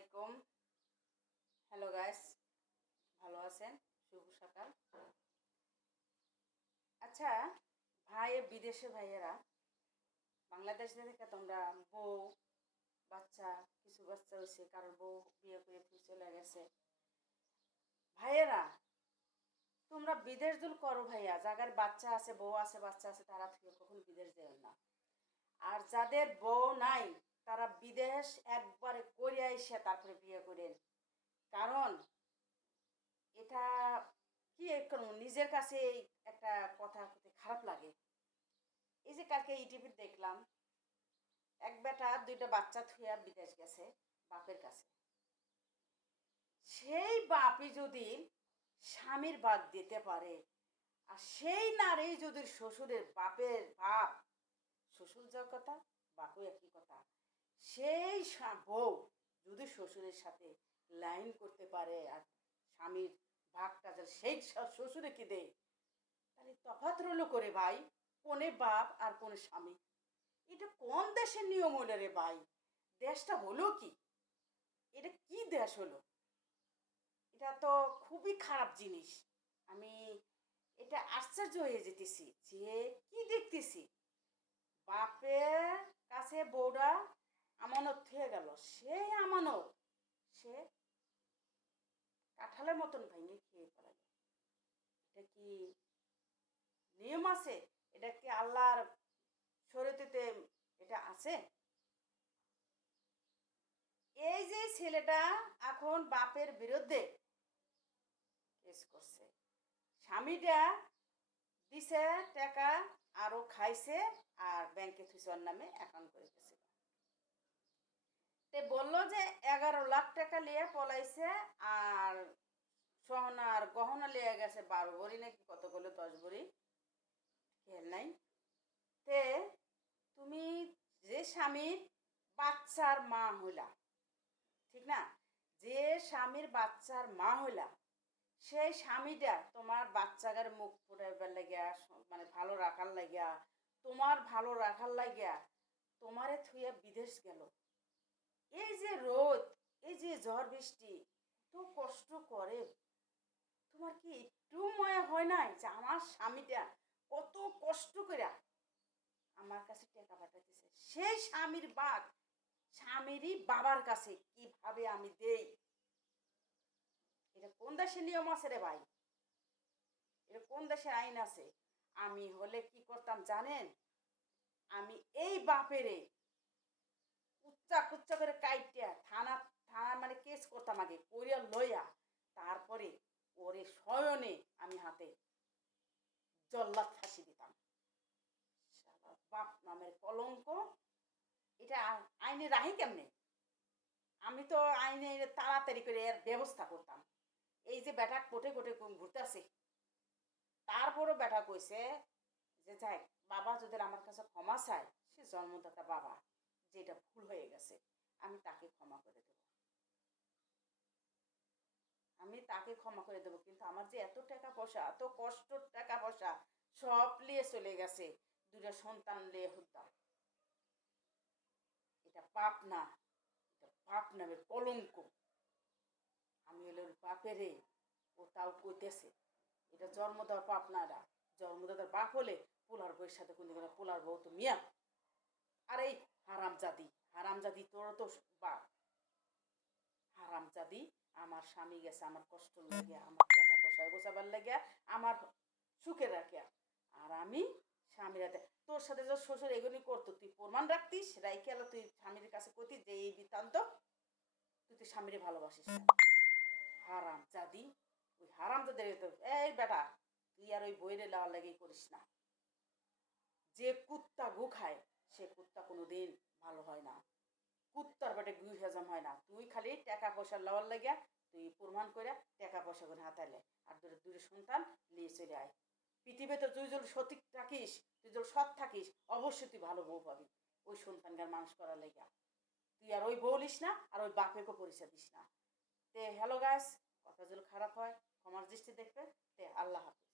আলাইকুম। Hello guys, ভালো আছেন? শুভ সকাল। আচ্ছা, বিদেশে ভাইয়েরা, বাংলাদেশ থেকে তোমরা বউ বাচ্চা, কিছু বাচ্চা হয়েছে, কারোর বউ বিয়ে করে চলে গেছে। ভাইয়েরা, তোমরা বিদেশ দুল করো ভাইয়া, যাদের বাচ্চা আছে, বউ আছে, বাচ্চা আছে, তারা থেকে কখনো বিদেশ দেয় না। আর যাদের বউ নাই, তারা বিদেশ একবারে করে এসে তারপরে বিয়ে করেন। কারণ এটা কি নিজের কাছে একটা কথা খারাপ লাগে। এই যে কালকে ইটিভি দেখলাম, এক বেটা দুইটা বাচ্চা থুইয়া বিদেশ গেছে বাপের কাছে। সেই বাপই যদি স্বামীর ভাগ দিতে পারে, আর সেই নারী যদি শ্বশুরের বাপের বাপ, শ্বশুর যা কথা বাপও একই কথা, সেই বউ যদি শ্বশুরের সাথে লাইন করতে পারে আর স্বামীর ভাগটা সেই শ্বশুরে কি দেয়, তাহলে তফাৎ রইল করে ভাই, কোনে বাপ আর কোনে স্বামী? এটা কোন দেশের নিয়ম হলো রে ভাই? দেশটা হলো কি? এটা কি দেশ হলো? এটা তো খুবই খারাপ জিনিস। আমি এটা আশ্চর্য হয়ে যেতেছি যে কি দেখতেছি, বাপের কাছে বউরা আমানত হয়ে গেল, সেই আমানত সে কাঁঠালের মতন ভেঙে খেয়ে ফেলালো। এটা কি নিয়ম আছে? এটা কি আল্লাহর শরীয়তে এটা আছে? এই যে ছেলেটা এখন বাপের বিরুদ্ধে কেস করছে, স্বামীটা দিছে টাকা, আরো খাইছে, আর ব্যাংকে থুইছে, ওর নামে অ্যাকাউন্ট করে গেছিল। তে বললো যে 11 লাখ টাকা লিয়ে পলাইছে, আর সোনার গহনা লিয়ে গেছে 12 ভরি নাকি কতগুলো, 10 ভরি, খেয়াল নাই। তে তুমি যে স্বামীর বাচ্চার মা হইলা, ঠিক না, যে স্বামীর বাচ্চার মা হইলা, সেই স্বামীটা তোমার বাচ্চাদের মুখ ফুটাইবার লাগিয়া, মানে ভালো রাখার লাগিয়া, তোমার ভালো রাখার লাগিয়া তোমারে থুইয়া বিদেশ গেল। এই যে রোদ, এই যে ঝড় বৃষ্টি, কত কষ্ট করে, তোমার কি একটু মনে হয় নাই যে আমার স্বামীটা কত কষ্ট করে আমার কাছে টাকা পাঠাইতেছে? সেই স্বামীর বাপ স্বামীরই বাবার কাছে কিভাবে আমি দেই? এটা কোন দেশের নিয়ম আছে রে ভাই? এটা কোন দেশের আইন আছে? আমি হলে কি করতাম জানেন? আমি এই বাপেরে কুচ্চা কুচ্চা করে কাইটিয়া থানা মানে কেস করতাম, আগে করিয়া লইয়া, তারপরে ওরে শয়নে আমি হাতে জল্লাদ ফাঁসি দিতাম। বাপ নামের কলঙ্ক, এটা আইনে রাহি কেমনে? আমি তো আইনে তাড়াতাড়ি করে এর ব্যবস্থা করতাম। এই যে বেটা কোটে কোটে ঘুরতেছে, তারপরও বেটা কইছে যে যাই, বাবা যদি আমার কাছে ক্ষমা চায়, সে জন্মদাতা বাবা, যেটা ভুল হয়ে গেছে আমি তাকে ক্ষমা করে দেব, আমি তাকে ক্ষমা করে দেবো। কিন্তু আমার যে এত টাকা পয়সা, এত কষ্টর টাকা পয়সা সব নিয়ে চলে গেছে, দুটা সন্তান নিয়ে হত্যা, এটা পাপ না? এটা পাপ নামের কলঙ্ক। আমি হলো বাপেরে, ও তাও কইতেছে এটা জন্ম দেওয়ার পাপ না, এটা জন্মদাতার বাপ হলে পোলার বউয়ের সাথে কোনো পোলার বউ তো মিয়া। আর এই হারামজাদি, হারামজাদি তোর তো বাপ, হারামজাদি। আমার স্বামী গেছে আমার কষ্ট লাগে, আমার টাকা পয়সা গোছাবার লাগে, আমার সুখে রাখিয়া, আর আমি স্বামীর হাতে তোর সাথে যে শ্বশুর এগুলি করতো, তুই প্রমাণ রাখতিস, রাইখে এলো তুই স্বামীর কাছে কতিস যে এই বৃত্তান্ত, তুই তুই স্বামীরে ভালোবাসিস না। হারাম জাদি, ওই হারাম জাদের এই বেটা, তুই আর ওই বইরে লেওয়ার লাগেই করিস না। যে কুত্তা গু খায় সে কুত্তা কোনো দিন ভালো হয় না, কুত্তার পেটে গুই হজম হয় না। তুই খালি টাকা পয়সা লওয়ার লাগিয়া তুই প্রমাণ করে টাকা পয়সা করে হাতাইলে, আর দূরে দূরে সন্তান নিয়ে চলে আয়। পৃথিবীতে তুই যদি সঠিক থাকিস, তুই যদি সৎ থাকিস, অবশ্যই তুই ভালো বউ পাবি ওই সন্তানকে মানুষ করার লেগা। তুই আর ওই বলিস না, আর ওই বাপেকেও পরিচয় দিস না। তে হ্যালো গাইস, কথা যদি খারাপ হয় ক্ষমার দৃষ্টি দেখবে। তে আল্লাহ হাফিজ।